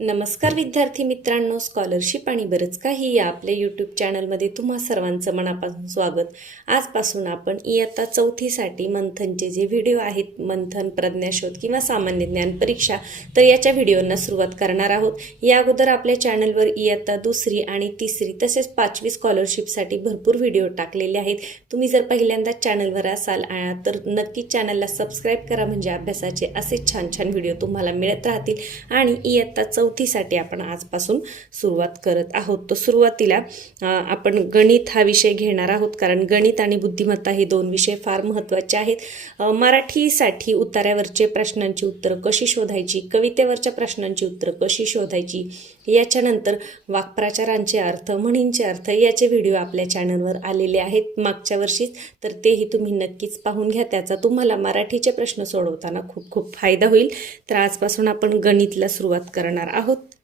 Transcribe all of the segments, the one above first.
नमस्कार विद्यार्थी मित्रांनो स्कॉलरशिप आणि बरंच काही या आपल्या यूट्यूब चॅनलमध्ये तुम्हा सर्वांचं मनापासून स्वागत. आजपासून आपण इयत्ता चौथीसाठी मंथनचे जे व्हिडिओ आहेत मंथन प्रज्ञाशोध किंवा सामान्य ज्ञान परीक्षा तर याच्या व्हिडिओंना सुरुवात करणार आहोत. या अगोदर आपल्या चॅनलवर इयत्ता दुसरी आणि तिसरी तसेच पाचवी स्कॉलरशिपसाठी भरपूर व्हिडिओ टाकलेले आहेत. तुम्ही जर पहिल्यांदाच चॅनलवर असाल तर नक्कीच चॅनलला सबस्क्राईब करा म्हणजे अभ्यासाचे असे छान छान व्हिडिओ तुम्हाला मिळत राहतील. आणि इयत्ता चौथीसाठी आपण आजपासून सुरुवात करत आहोत. तर सुरुवातीला आपण गणित हा विषय घेणार आहोत कारण गणित आणि बुद्धिमत्ता हे दोन विषय फार महत्त्वाचे आहेत. मराठीसाठी उतार्यावरचे प्रश्नांची उत्तरं कशी शोधायची कवितेवरच्या प्रश्नांची उत्तरं कशी शोधायची याच्यानंतर वाक्प्रचारांचे अर्थ म्हणींचे अर्थ याचे व्हिडिओ आपल्या चॅनलवर आलेले आहेत मागच्या वर्षीच. तर तेही तुम्ही नक्कीच पाहून घ्या त्याचा तुम्हाला मराठीचे प्रश्न सोडवताना खूप खूप फायदा होईल. तर आजपासून आपण गणितला सुरुवात करणार आहोत.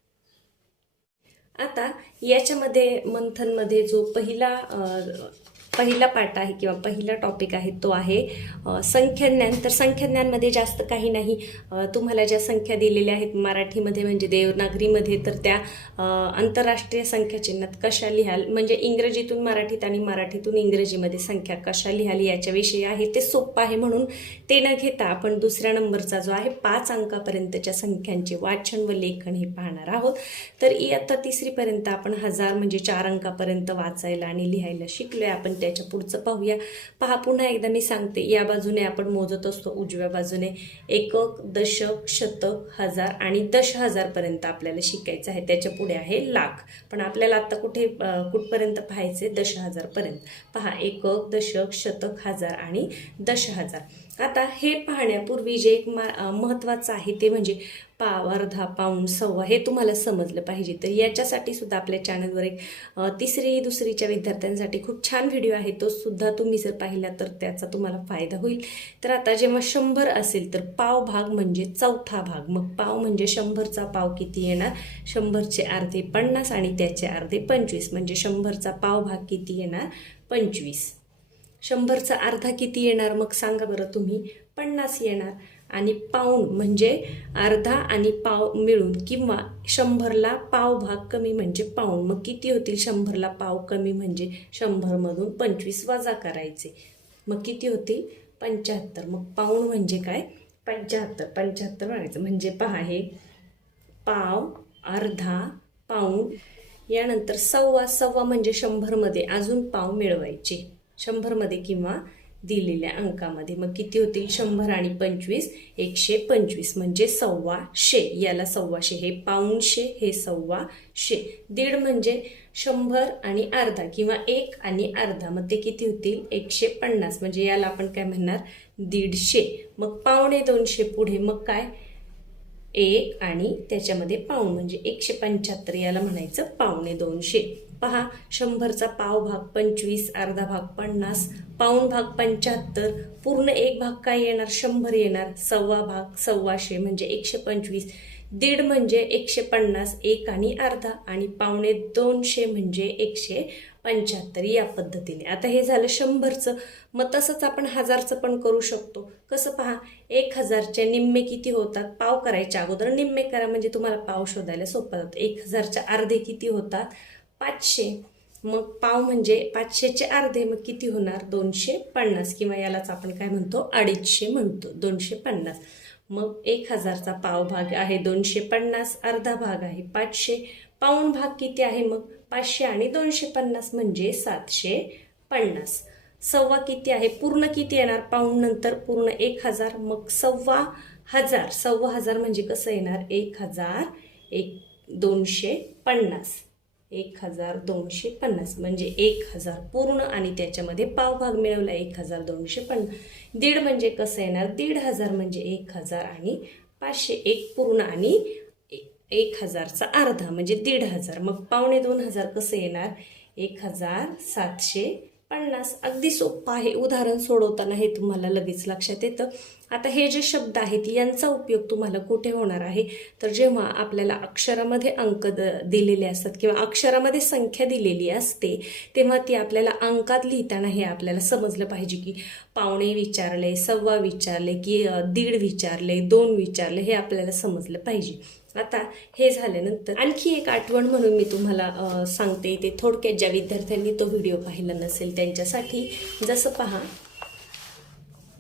आता याच्यामध्ये मंथनमध्ये जो पहिला पहिला पाठ आहे किंवा पहिला टॉपिक आहे तो आहे संख्याज्ञान तर संख्याज्ञानमध्ये जास्त काही नाही. तुम्हाला ज्या संख्या दिलेल्या आहेत मराठीमध्ये म्हणजे देवनागरीमध्ये तर त्या आंतरराष्ट्रीय संख्याचिन्हात कशा लिहाल म्हणजे इंग्रजीतून मराठीत आणि मराठीतून इंग्रजीमध्ये संख्या कशा लिहाल याच्याविषयी आहे ते सोपं आहे म्हणून ते न घेता आपण दुसऱ्या नंबरचा जो आहे पाच अंकापर्यंतच्या संख्यांचे वाचन व लेखन हे पाहणार आहोत. तर इयत्ता तिसरीपर्यंत आपण हजार म्हणजे चार अंकापर्यंत वाचायला आणि लिहायला शिकलोय. आपण त्याच्या पुढचं पाहूया. पहा पुन्हा एकदा मी सांगते या बाजूने आपण मोजत असतो उजव्या बाजूने एकक दशक शतक हजार आणि दश हजारपर्यंत आपल्याला शिकायचं आहे. त्याच्या पुढे आहे लाख. पण आपल्याला आता कुठे कुठपर्यंत पाहायचे दश हजारपर्यंत पहा एकक दशक शतक हजार आणि दश हजार. आता हे पाहण्यापूर्वी जे एक मा महत्त्वाचं आहे ते म्हणजे पाव अर्धा पाऊंड सव्वा हे तुम्हाला समजलं पाहिजे. तर याच्यासाठी सुद्धा आपल्या चॅनलवर एक तिसरी दुसरीच्या विद्यार्थ्यांसाठी खूप छान व्हिडिओ आहे. तो सुद्धा तुम्ही जर पाहिला तर त्याचा तुम्हाला फायदा होईल. तर आता जेव्हा शंभर असेल तर पाव भाग म्हणजे चौथा भाग. मग पाव म्हणजे शंभरचा पाव किती येणार? शंभरचे अर्धे पन्नास आणि त्याचे अर्धे पंचवीस. म्हणजे शंभरचा पाव भाग किती येणार? पंचवीस. शंभरचा अर्धा किती येणार? मग सांगा बरं तुम्ही. पन्नास येणार. आणि पाऊण म्हणजे अर्धा आणि पाव मिळून किंवा शंभरला पाव भाग कमी म्हणजे पाऊण. मग किती होतील? शंभरला पाव कमी म्हणजे शंभरमधून पंचवीस वजा करायचे. मग किती होतील? पंच्याहत्तर. मग पाऊण म्हणजे काय? पंच्याहत्तर. पंच्याहत्तर म्हणायचं म्हणजे पहा हे. पाव अर्धा पाऊण. यानंतर सव्वा. सव्वा म्हणजे शंभरमध्ये अजून पाव मिळवायचे. शंभरमध्ये किंवा दिलेल्या अंकामध्ये. मग किती होतील? शंभर आणि पंचवीस एकशे पंचवीस. म्हणजे सव्वाशे. याला सव्वाशे. हे पाऊणशे हे सव्वाशे. दीड म्हणजे शंभर आणि अर्धा किंवा एक आणि अर्धा. मग ते किती होतील? एकशे पन्नास. म्हणजे याला आपण काय म्हणणार? दीडशे. मग पावणे दोनशे पुढे. मग काय? एक आणि त्याच्यामध्ये पाऊण. म्हणजे एकशे पंच्याहत्तर. याला म्हणायचं पावणे दोनशे. पहा शंभरचा पाव भाग पंचवीस अर्धा भाग पन्नास पाऊण भाग पंच्याहत्तर पूर्ण एक भाग काय येणार? शंभर येणार. सव्वा भाग सव्वाशे म्हणजे एकशे पंचवीस. दीड म्हणजे एकशे पन्नास एक आणि अर्धा आणि पावणे दोनशे म्हणजे एकशे पंच्याहत्तर या पद्धतीने. आता हे झालं शंभरचं. मग तसंच आपण हजारचं पण करू शकतो. कसं पहा एक हजारचे निम्मे किती होतात? पाव करायच्या अगोदर निम्मे करा म्हणजे तुम्हाला पाव शोधायला सोपं जातं. एक हजारच्या अर्धे किती होतात? पाचशे. मग पाव म्हणजे पाचशेचे अर्धे मग किती होणार? दोनशे पन्नास. किंवा यालाच आपण काय म्हणतो? अडीचशे म्हणतो. दोनशे पन्नास. मग एक हजारचा पाव भाग आहे दोनशे पन्नास अर्धा भाग आहे पाचशे. पाऊण भाग किती आहे? मग पाचशे आणि दोनशे पन्नास म्हणजे सातशे पन्नास. सव्वा किती आहे? पूर्ण किती येणार? पाऊण नंतर पूर्ण एक हजार. मग सव्वा हजार. सव्वा हजार म्हणजे कसं येणार? एक हजार एक दोनशे पन्नास. एक हजार दोनशे पन्नास. म्हणजे एक हजार पूर्ण आणि त्याच्यामध्ये पाव भाग मिळवला एक हजार दोनशे पन्नास. दीड म्हणजे कसं येणार? दीड हजार म्हणजे एक हजार आणि पाचशे एक पूर्ण आणि एक हजारचा अर्धा म्हणजे दीड हजार. मग पावणे दोन हजार कसं येणार? एक हजार सातशे पन्नास. अगदी सोपं आहे. उदाहरण सोडवताना हे तुम्हाला लगेच लक्षात येतं. आता हे जे शब्द आहेत यांचा उपयोग तुम्हाला कुठे होणार आहे? तर जेव्हा आपल्याला अक्षरामध्ये अंक द दिलेले असतात किंवा अक्षरामध्ये संख्या दिलेली असते तेव्हा ती आपल्याला अंकात लिहिताना हे आपल्याला समजलं पाहिजे की पावणे विचारले सव्वा विचारले की दीड विचारले दोन विचारले हे आपल्याला समजलं पाहिजे. आता हे झाल्यानंतर आणखी एक आठवण म्हणून मी तुम्हाला सांगते. ते थोडक्यात ज्या विद्यार्थ्यांनी तो व्हिडिओ पाहिला नसेल त्यांच्यासाठी जसं पहा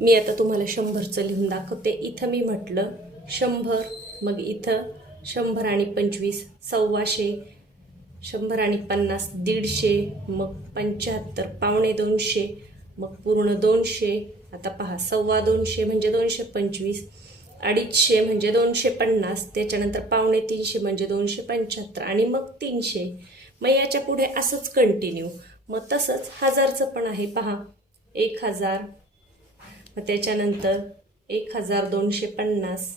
मी आता तुम्हाला शंभरचं लिहून दाखवते. इथं मी म्हटलं शंभर मग इथं शंभर आणि पंचवीस सव्वाशे शंभर आणि पन्नास दीडशे मग पंच्याहत्तर पावणे दोनशे मग पूर्ण दोनशे आता पहा सव्वा दोनशे म्हणजे दोनशे पंचवीस अडीचशे म्हणजे दोनशे पन्नास त्याच्यानंतर पावणे तीनशे म्हणजे दोनशे पंच्याहत्तर आणि मग तीनशे. मग याच्यापुढे असंच कंटिन्यू मग तसंच हजारचं पण आहे पहा एक हजार मग त्याच्यानंतर एक हजार दोनशे पन्नास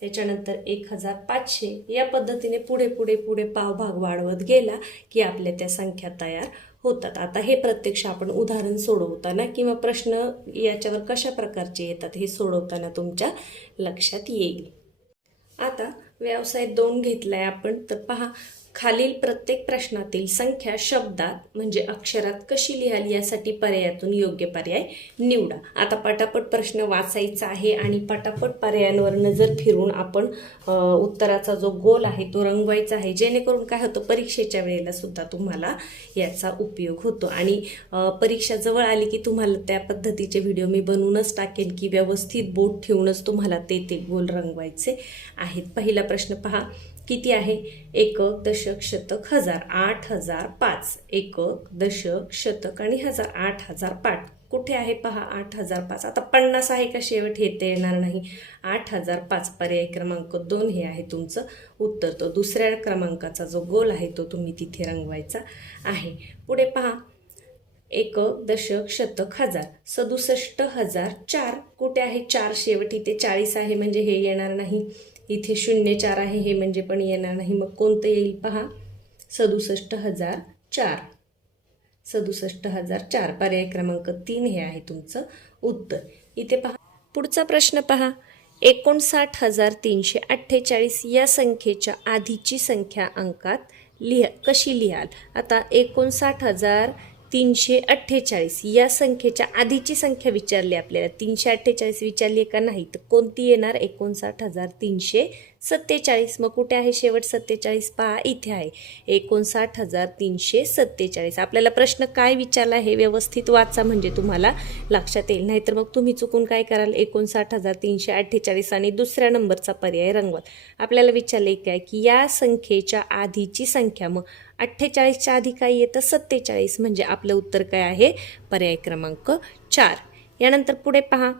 त्याच्यानंतर एक हजार पाचशे. या पद्धतीने पुढे पुढे पुढे पावभाग वाढवत गेला की आपल्या त्या संख्या तयार होतात. आता हे प्रत्यक्ष आपण उदाहरण सोडवताना किंवा प्रश्न याच्यावर कशा प्रकारचे येतात हे सोडवताना तुमच्या लक्षात येईल. आता व्यवसाय दोन घेतला आहे आपण तर पहा खालील प्रत्येक प्रश्नातील संख्या शब्दात म्हणजे अक्षरात कशी लिहाल यासाठी पर्यायातून योग्य पर्याय निवडा. आता पटापट प्रश्न वाचायचा आहे आणि पटापट पर्यायांवर नजर फिरून आपण उत्तराचा जो गोल आहे तो रंगवायचा आहे जेणेकरून काय होतं परीक्षेच्या वेळेला सुद्धा तुम्हाला याचा उपयोग होतो. आणि परीक्षा जवळ आली की तुम्हाला त्या पद्धतीचे व्हिडिओ मी बनवूनच टाकेन की व्यवस्थित बोट ठेवूनच तुम्हाला ते ते गोल रंगवायचे आहेत. पहिला प्रश्न पहा. किती आहे? एकक दशक शतक हजार आठ हजार पाच. एकक दशक शतक आणि हजार आठ हजार पाच. कुठे आहे पहा? आठ हजार पाच. आता पन्नास आहे का शेवट? हे ते येणार नाही. आठ हजार पाच पर्याय क्रमांक दोन हे आहे तुमचं उत्तर. तो दुसऱ्या क्रमांकाचा जो गोल आहे तो तुम्ही तिथे रंगवायचा आहे. पुढे पहा. एकक दशक शतक हजार सदुसष्ट हजार चार. कुठे आहे? चार शेवट. इथे चाळीस आहे म्हणजे हे येणार नाही. इथे शून्य चार आहे हे म्हणजे पण येणार नाही. मग कोणतं येईल पहा? सदुसष्ट हजार चार. सदुसष्ट हजार चार. पर्याय क्रमांक तीन हे आहे तुमचं उत्तर. इथे पहा. पुढचा प्रश्न पहा. एकोणसाठ हजार तीनशे अठ्ठेचाळीस या संख्येच्या आधीची संख्या अंकात लिहा कशी लिहाल? आता एकोणसाठ हजार तीनशे अठ्ठेचाळीस. या संख्येच्या आधीची संख्या विचारली आपल्याला. तीनशे अठ्ठेचाळीस विचारली का नाही? तर कोणती येणार? एकोणसाठ हजार तीनशे सत्तेचाळीस. मग कुठे आहे शेवट? सत्तेचाळीस. पहा इथे आहे. एकोणसाठ हजार तीनशे सत्तेचाळीस. आपल्याला प्रश्न काय विचारला हे व्यवस्थित वाचा म्हणजे तुम्हाला लक्षात येईल. नाहीतर मग तुम्ही चुकून काय कराल? एकोणसाठ हजार तीनशे अठ्ठेचाळीस आणि दुसऱ्या नंबरचा पर्याय रंगवाल आपल्याला विचारले काय की या संख्येच्या आधीची संख्या मग अठ्ठेचाळीसच्या आधी काय येतं? सत्तेचाळीस. म्हणजे आपलं उत्तर काय आहे? पर्याय क्रमांक चार. यानंतर पुढे पहा.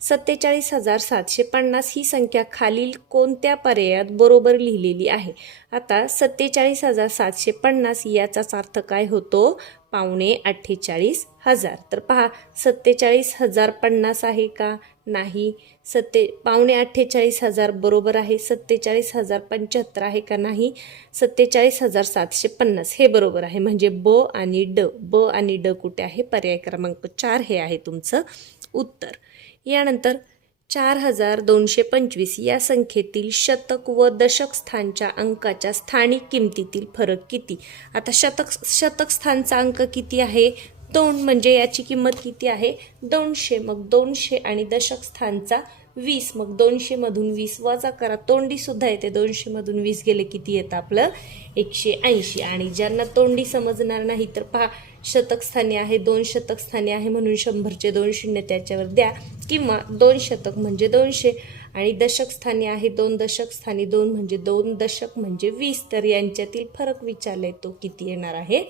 सत्तेचाळीस हजार सातशे पन्नास ही संख्या खालील कोणत्या पर्यायात बरोबर लिहिलेली आहे? आता सत्तेचाळीस हजार सातशे पन्नास याचाच अर्थ काय होतो? पावणे अठ्ठेचाळीस हजार. तर पहा सत्तेचाळीस हजार पन्नास आहे का? नाही. सत्ते पावणे अठ्ठेचाळीस हजार बरोबर आहे. सत्तेचाळीस हजार पंच्याहत्तर आहे का नाही? सत्तेचाळीस हजार सातशे पन्नास हे बरोबर आहे. म्हणजे ब आणि ड. ब आणि ड कुठे आहे? पर्याय क्रमांक चार हे आहे तुमचं उत्तर. यानंतर चार हजार दोनशे पंचवीस या संख्येतील शतक व दशक स्थानच्या अंकाच्या स्थानिक किमतीतील फरक किती? आता शतक शतक स्थानचा अंक किती आहे? दोन म्हणजे याची किंमत किती आहे? दोनशे. मग दोनशे आणि दशक स्थानचा वीस. मग दोनशेमधून वीस वजा करा. तोंडी सुद्धा येते. दोनशेमधून वीस गेले किती येतं आपलं? एकशे ऐंशी. आणि ज्यांना तोंडी समजणार नाही तर पहा शतक स्थानी आहे दोन शतक स्थानी आहे म्हणून शंभरचे दोन शून्य त्याच्यावर द्या. किंवा दोन शतक म्हणजे दोनशे आणि दशक स्थानी आहे दोन दशक स्थानी दोन म्हणजे दोन दशक म्हणजे वीस. तर यांच्यातील फरक विचारलाय तो किती येणार आहे?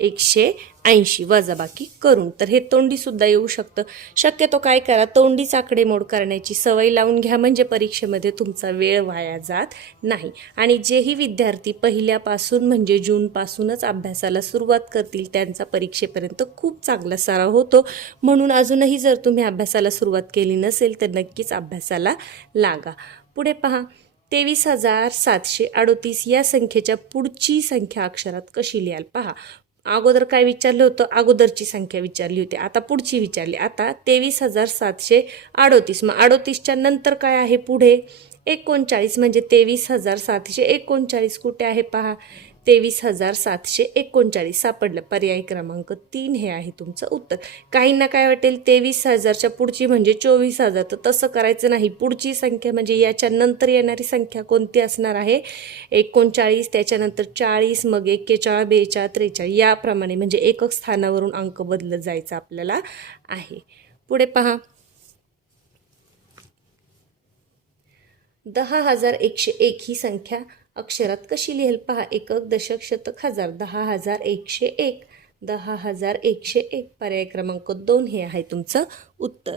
एकशे ऐंशी वजाबाकी करून. तर हे तोंडीसुद्धा येऊ शकतं. शक्यतो काय करा तोंडीच आकडेमोड करण्याची सवय लावून घ्या म्हणजे परीक्षेमध्ये तुमचा वेळ वाया जात नाही. आणि जेही विद्यार्थी पहिल्यापासून म्हणजे जूनपासूनच अभ्यासाला सुरुवात करतील त्यांचा परीक्षेपर्यंत खूप चांगला सराव होतो. म्हणून अजूनही जर तुम्ही अभ्यासाला सुरुवात केली नसेल तर नक्कीच अभ्यासाला लागा. पुढे पहा. तेवीस हजार सातशे अडोतीस या संख्येच्या पुढची संख्या अक्षरात कशी लिहाल? पहा. अगोदर काय विचारलं होतं? अगोदरची संख्या विचारली होती. आता पुढची विचारली. आता तेवीस हजार सातशे अडोतीस. मग अडोतीसच्या नंतर काय आहे पुढे? एकोणचाळीस. म्हणजे तेवीस हजार सातशे एकोणचाळीस कुठे आहे? पहा. तेवीस हजार सातशे एकोणचाळीस सापडलं. पर्याय क्रमांक तीन हे आहे तुमचं उत्तर. काहींना काय वाटेल? तेवीस हजारच्या पुढची म्हणजे चोवीस हजार. तर तसं करायचं नाही. पुढची संख्या म्हणजे याच्या नंतर येणारी संख्या कोणती असणार आहे? एकोणचाळीस त्याच्यानंतर चाळीस मग एक्केचाळीस बेचाळीस त्रेचाळीस. याप्रमाणे म्हणजे एकक स्थानावरून अंक बदलत जायचं आपल्याला आहे. पुढे पहा. दहा हजार एकशे एक ही संख्या अक्षरात कशी लिहेल पहा. एकक दशक शतक हजार दहा हजार एकशे एक. दहा हजार एकशे एक. पर्याय क्रमांक दोन हे आहे तुमचं उत्तर.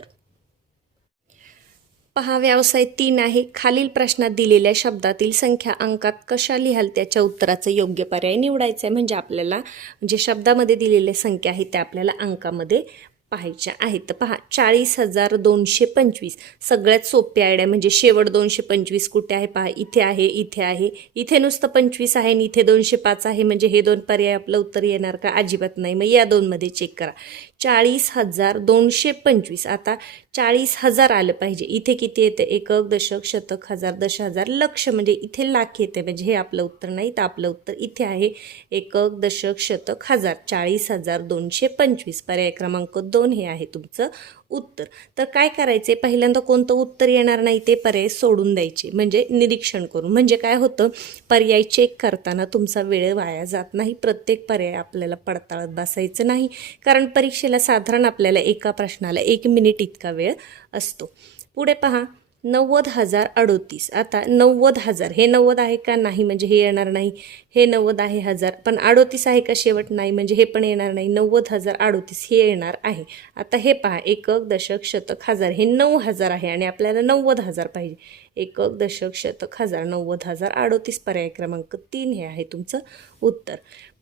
पहा व्यवसाय तीन आहे. खालील प्रश्नात दिलेल्या शब्दातील संख्या अंकात कशा लिहाल त्याच्या उत्तराचं योग्य पर्याय निवडायचं आहे म्हणजे आपल्याला जे शब्दामध्ये दिलेल्या संख्या आहे त्या आपल्याला अंकामध्ये पाहायच्या आहेत. तर पहा चाळीस हजार दोनशे पंचवीस. सगळ्यात सोपी आयडिया म्हणजे शेवट दोनशे पंचवीस कुठे आहे? पहा इथे आहे इथे आहे. इथे नुसतं पंचवीस आहे आणि इथे दोनशे पाच आहे. म्हणजे हे दोन पर्याय आपलं उत्तर येणार का? अजिबात नाही. मग या दोनमध्ये चेक करा. चाळीस हजार दोनशे पंचवीस. आता चाळीस हजार आलं पाहिजे. इथे किती येते? एकक दशक शतक हजार दश हजार लक्ष. म्हणजे इथे लाख येते. म्हणजे हे आपलं उत्तर नाही तर आपलं उत्तर इथे आहे. एकक दशक शतक हजार चाळीस हजार दोनशे पंचवीस. पर्याय क्रमांक दोन हे आहे तुमचं. उत्तर. तर काय करायचे? पहिल्यांदा कोणतं उत्तर येणार नाही ते पर्याय सोडून द्यायचे. म्हणजे निरीक्षण करून. म्हणजे काय होतं? पर्याय चेक करताना तुमचा वेळ वाया जात नाही. प्रत्येक पर्याय आपल्याला पडताळत बसायचं नाही. कारण परीक्षेला साधारण आपल्याला एका प्रश्नाला एक मिनिट इतका वेळ असतो. पुढे पहा. नव्वद हजार अडोतीस. आता नव्वद हजार हे नव्वद आहे का नाही? म्हणजे हे येणार नाही. हे नव्वद आहे हजार. पण अडोतीस आहे का शेवट? नाही. म्हणजे हे पण येणार नाही. नव्वद हजार अडोतीस हे येणार आहे. आता हे पहा. एकक दशक शतक हजार. हे नऊ हजार आहे आणि आपल्याला नव्वद हजार पाहिजे. एकक दशक शतक हजार नव्वद हजार अडोतीस पर्याय क्रमांक तीन हे आहे तुमचं उत्तर.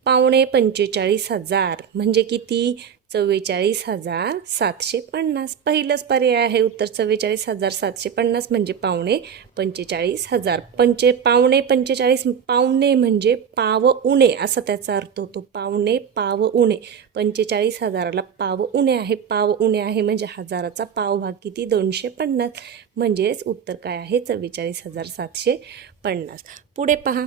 पावणे पंचेचाळीस हजार. म्हणजे किती? चव्वेचाळीस हजार सातशे पन्नास. पहिलंच पर्याय आहे उत्तर चव्वेचाळीस हजार सातशे पन्नास म्हणजे पावणे पंचेचाळीस हजार. पंचे पावणे पंचेचाळीस पावणे म्हणजे पाव उणे असा त्याचा अर्थ होतो. पावणे पाव उणे. पंचेचाळीस हजाराला पाव उणे आहे. पाव उणे आहे म्हणजे हजाराचा पावभाग किती? दोनशे पन्नास. म्हणजेच उत्तर काय आहे? चव्वेचाळीस हजार सातशे पन्नास. पुढे पहा.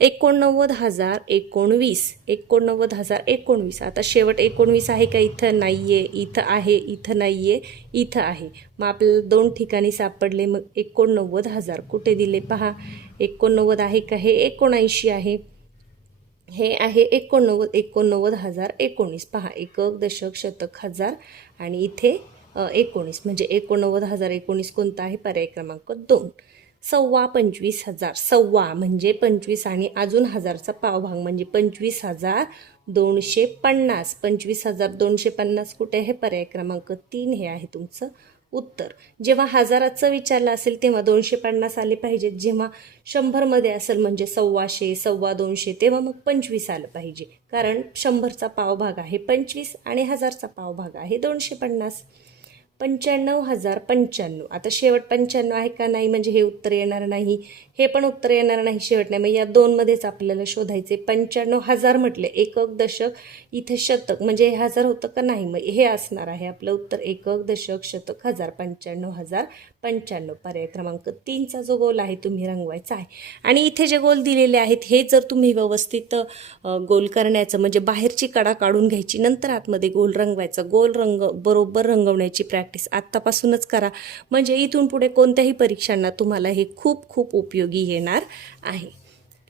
एकोणनव्वद हजार एकोणवीस एकोणनव्वद हजार एकोणवीस. आता शेवट एकोणवीस आहे का? इथं नाही आहे इथं आहे इथं नाही आहे इथं आहे. मग आपल्याला दोन ठिकाणी सापडले. मग एकोणनव्वद हजार कुठे दिले? पहा एकोणनव्वद आहे का? हे एकोणऐंशी आहे. हे आहे एकोणनव्वद एकोणनव्वद हजार एकोणीस पहा एकक दशक शतक हजार आणि इथे एकोणीस. म्हणजे एकोणनव्वद हजार एकोणीस कोणता आहे? पर्याय क्रमांक दोन. सव्वा पंचवीस हजार. सव्वा म्हणजे पंचवीस आणि अजून हजारचा पावभाग म्हणजे पंचवीस हजार दोनशे पन्नास. पंचवीस हजार दोनशे पन्नास कुठे हे पर्याय क्रमांक तीन हे आहे तुमचं उत्तर. जेव्हा हजाराचं विचारलं असेल तेव्हा दोनशे पन्नास आले पाहिजेत. जेव्हा शंभरमध्ये असेल म्हणजे सव्वाशे सव्वा दोनशे तेव्हा मग पंचवीस आलं पाहिजे. कारण शंभरचा पावभाग आहे पंचवीस आणि हजारचा पावभाग आहे दोनशे पन्नास. पंच्याण्णव हजार पंच्याण्णव. आता शेवट पंच्याण्णव आहे का नाही? म्हणजे हे उत्तर येणार नाही. हे पण उत्तर येणार नाही शेवट नाही. मग या दोनमध्येच आपल्याला शोधायचे. पंच्याण्णव हजार म्हटले. एकक दशक इथे शतक. म्हणजे हे हजार होतं का नाही? मग हे असणार आहे आपलं उत्तर. एकक दशक शतक हजार. पंच्याण्णव हजार पंच्याण्णव पर्याय क्रमांक तीनचा जो गोल आहे तुम्ही रंगवायचा आहे. आणि इथे जे गोल दिलेले आहेत हे जर तुम्ही व्यवस्थित गोल करण्याचं म्हणजे बाहेरची कडा काढून घ्यायची नंतर आतमध्ये गोल रंगवायचा गोल रंग बरोबर रंगवण्याची प्रॅक्टिस आत्तापासूनच करा. म्हणजे इथून पुढे कोणत्याही परीक्षांना तुम्हाला हे खूप खूप उपयोगी येणार आहे.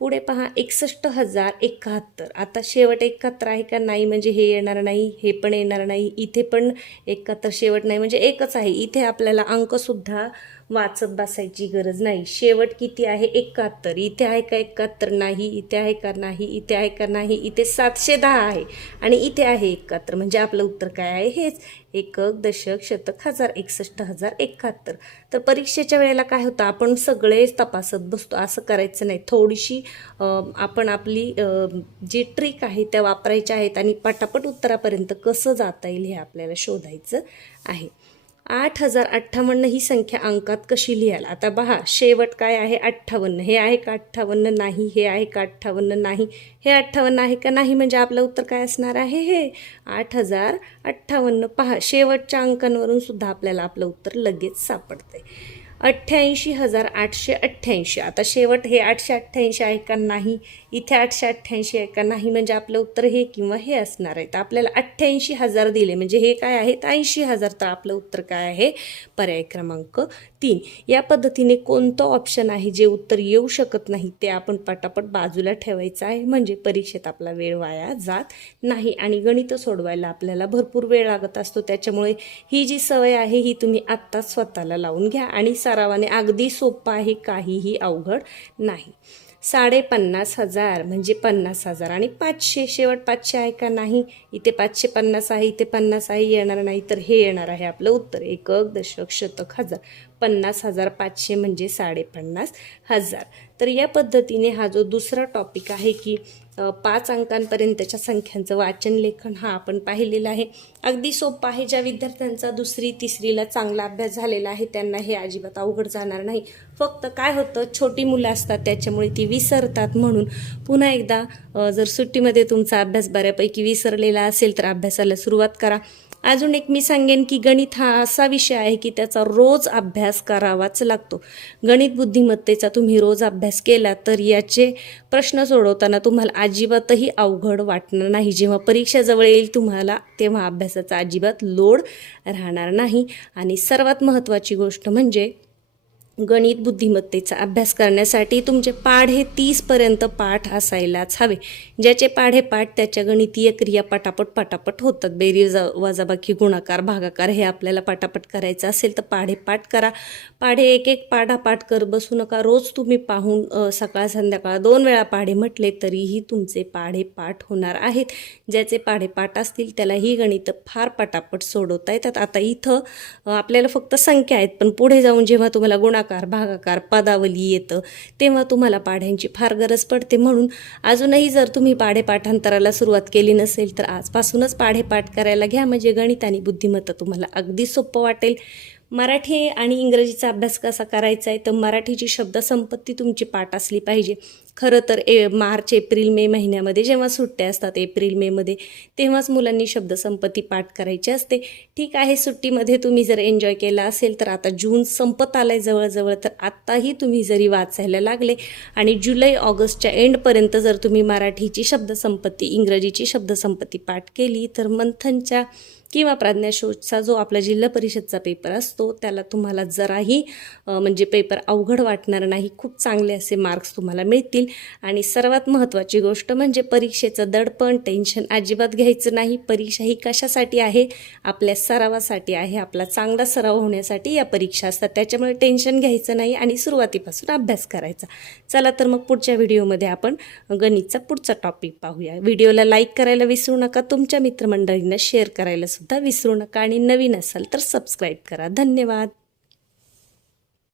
पुढे पहा एकसष्ट हजार एकाहत्तर. आता शेवट एकाहत्तर आहे का? नाही म्हणजे हे येणार नाही हे पण येणार नाही इथे पण एकाहत्तर शेवट नाही म्हणजे एकच आहे. इथे आपल्याला अंकसुद्धा वाचत बसायची गरज नाही. शेवट किती आहे? एकाहत्तर. इथे आहे का एकाहत्तर? नाही. इथे आहे का नाही? इथे आहे का नाही? इथे सातशे दहा आहे. आणि इथे आहे एकाहत्तर. म्हणजे आपलं उत्तर काय आहे? हेच. एकक दशक शतक हजार. एकसष्ट हजार एकाहत्तर. तर परीक्षेच्या वेळेला काय होतं? आपण सगळेच तपासत बसतो. असं करायचं नाही. थोडीशी आपण आपली जी ट्रिक आहे त्या वापरायच्या आहेत आणि पटापट उत्तरापर्यंत कसं जाता येईल हे आपल्याला शोधायचं आहे. आठ हजार अठ्ठावन्न ही संख्या अंकात कशी लिहाल? आता पहा शेवट काय आहे? अठ्ठावन्न. हे आहे का अठ्ठावन्न नाही? हे आहे का अठ्ठावन्न नाही? हे अठ्ठावन्न आहे का नाही? म्हणजे आपलं उत्तर काय असणार आहे हे? आठ हजार अठ्ठावन्न. पहा शेवटच्या अंकांवरून सुद्धा आपल्याला आपलं उत्तर लगेच सापडतंय. अठ्ठ्याऐंशी हजार आठशे अठ्ठ्याऐंशी. आता शेवट हे आठशे अठ्ठ्याऐंशी आहे का नाही? इथे आठशे अठ्ठ्याऐंशी आहे का नाही? म्हणजे आपलं उत्तर हे किंवा हे असणार आहे. तर आपल्याला अठ्ठ्याऐंशी हजार दिले. म्हणजे हे काय आहे? तर ऐंशी हजार. तर आपलं उत्तर काय आहे? पर्याय क्रमांक तीन. या पद्धतीने कोणतं ऑप्शन आहे जे उत्तर येऊ शकत नाही ते आपण पटापट बाजूला ठेवायचं आहे. म्हणजे परीक्षेत आपला वेळ वाया जात नाही आणि गणितं सोडवायला आपल्याला भरपूर वेळ लागत असतो. त्याच्यामुळे ही जी सवय आहे ही तुम्ही आत्ताच स्वतःला लावून घ्या आणि सरावाने अगदी सोपं आहे काहीही अवघड नाही. साडेपन्नास हजार म्हणजे पन्नास हजार. आणि पाचशे शेवट पाचशे आहे का नाही? इथे पाचशे पन्नास आहे इथे पन्नास आहे येणार नाही तर हे येणार आहे आपलं उत्तर. एकक दशक शतक हजार. पन्नास हजार पाचशे म्हणजे साडेपन्नास हजार. तर या पद्धतीने हा जो दुसरा टॉपिक आहे की पाच अंकांपर्यंतच्या संख्यांचं वाचन लेखन हा आपण पाहिलेलं आहे. अगदी सोपं आहे ज्या विद्यार्थ्यांचा दुसरी तिसरीला चांगला अभ्यास झालेला आहे त्यांना हे अजिबात अवघड जाणार नाही. फक्त काय होतं छोटी मुलं असतात त्याच्यामुळे ती विसरतात म्हणून. पुन्हा एकदा जर सुट्टीमध्ये तुमचा अभ्यास बऱ्यापैकी विसरलेला असेल तर अभ्यासाला सुरुवात करा. अजून एक मी सांगेन की गणित हा असा विषय आहे की त्याचा रोज अभ्यास करावाच लागतो. गणित बुद्धिमत्तेचा तुम्ही रोज अभ्यास केला तर याचे प्रश्न सोडवताना तुम्हाला अजिबातही अवघड वाटणार नाही. जेव्हा परीक्षा जवळ येईल तुम्हाला तेव्हा अभ्यासाचा अजिबात लोड राहणार नाही. आणि सर्वात महत्त्वाची गोष्ट म्हणजे गणित बुद्धिमत्तेचा अभ्यास करण्यासाठी तुमचे पाढे तीसपर्यंत पाठ असायलाच हवे. ज्याचे पाढे पाठ त्याच्या गणितीय क्रिया पटापट पटापट होतात. बेरीज वजाबाकी गुणाकार भागाकार हे आपल्याला पटापट करायचं असेल तर पाढे पाठ करा. पाढे एक एक पाढा पाठ कर बसू नका. रोज तुम्ही पाहून सकाळ संध्याकाळ दोन वेळा पाढे म्हटले तरीही तुमचे पाढे पाठ होणार आहेत. ज्याचे पाढे पाठ असतील त्याला ही गणितं फार पटापट सोडवता येतात. आता इथं आपल्याला फक्त संख्या आहेत. पण पुढे जाऊन जेव्हा तुम्हाला गुणाकार भागाकार पदावली येतं. तेव्हा तुम्हाला पाढ्यांची फार गरज पडते. म्हणून अजूनही जर तुम्ही पाढे पाठांतराला सुरुवात केली नसेल तर आजपासूनच पाढेपाठ करायला घ्या. म्हणजे गणित आणि बुद्धिमत्ता तुम्हाला अगदी सोपं वाटेल. मराठी आणि इंग्रजीचा अभ्यास कसा करायचा आहे? तर मराठीची शब्दसंपत्ती तुमची पाठ असली पाहिजे. खरं तर ए मार्च एप्रिल मे महिन्यामध्ये जेव्हा सुट्ट्या असतात एप्रिल मेमध्ये तेव्हाच मुलांनी शब्दसंपत्ती पाठ करायची असते. ठीक आहे सुट्टीमध्ये तुम्ही जर एन्जॉय केला असेल तर आता जून संपत आलाय जवळजवळ तर आत्ताही तुम्ही जरी वाचायला लागले आणि जुलै ऑगस्टच्या एंडपर्यंत जर तुम्ही मराठीची शब्दसंपत्ती इंग्रजीची शब्दसंपत्ती पाठ केली तर मंथनच्या किंवा प्राज्ञाशोचा जो आपला जिल्हा परिषदचा पेपर असतो त्याला तुम्हाला जराही म्हणजे पेपर अवघड वाटणार नाही. खूप चांगले असे मार्क्स तुम्हाला मिळतील. आणि सर्वात महत्त्वाची गोष्ट म्हणजे परीक्षेचं दडपण टेन्शन अजिबात घ्यायचं नाही. परीक्षा ही कशासाठी आहे? आपल्या सरावासाठी आहे. आपला चांगला सराव होण्यासाठी या परीक्षा असतात. त्याच्यामुळे टेन्शन घ्यायचं नाही आणि सुरुवातीपासून अभ्यास करायचा. चला तर मग पुढच्या व्हिडिओमध्ये आपण गणितचा पुढचा टॉपिक पाहूया. व्हिडिओला लाईक करायला विसरू नका. तुमच्या मित्रमंडळींना शेअर करायला सुद्धा विसरू नका आणि नवीन असाल तर सबस्क्राईब करा. धन्यवाद.